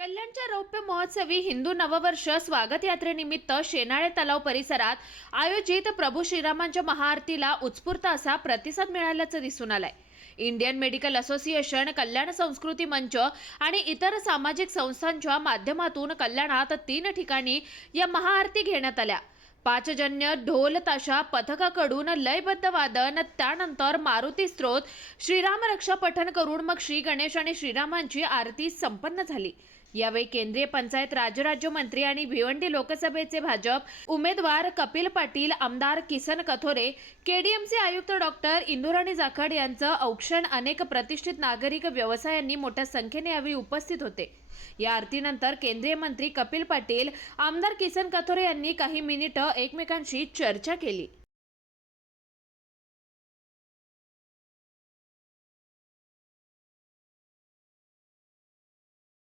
कल्याणच्या रौप्य महोत्सवी हिंदू नववर्ष स्वागत यात्रेनिमित्त शेनाळे तलाव परिसरात आयोजित प्रभू श्रीरामांच्या महाआरतीला उत्स्फूर्त असा प्रतिसाद मिळाल्याचं दिसून आलंय. इंडियन मेडिकल असोसिएशन कल्याण संस्कृती मंच आणि इतर सामाजिक संस्थांच्या माध्यमातून कल्याणात तीन ठिकाणी या महाआरती घेण्यात आल्या. पाचजन्य ढोल ताशा पथकाकडून लयबद्ध वादन त्यानंतर मारुती स्त्रोत श्रीराम रक्षा पठण करून मग श्री गणेश आणि श्रीरामांची आरती संपन्न झाली. यावेळी केंद्रीय पंचायत राजराज्य मंत्री आणि भिवंडी लोकसभेचे भाजप उमेदवार कपिल पाटील आमदार किसन कथोरे केडीएमचे आयुक्त डॉक्टर इंदुराणी जाखड यांचं औक्षण अनेक प्रतिष्ठित नागरिक व्यवसायांनी मोठ्या संख्येने यावेळी उपस्थित होते. या आरतीनंतर केंद्रीय मंत्री कपिल पाटील आमदार किसन कथोरे यांनी काही मिनिटं एकमेकांशी चर्चा केली.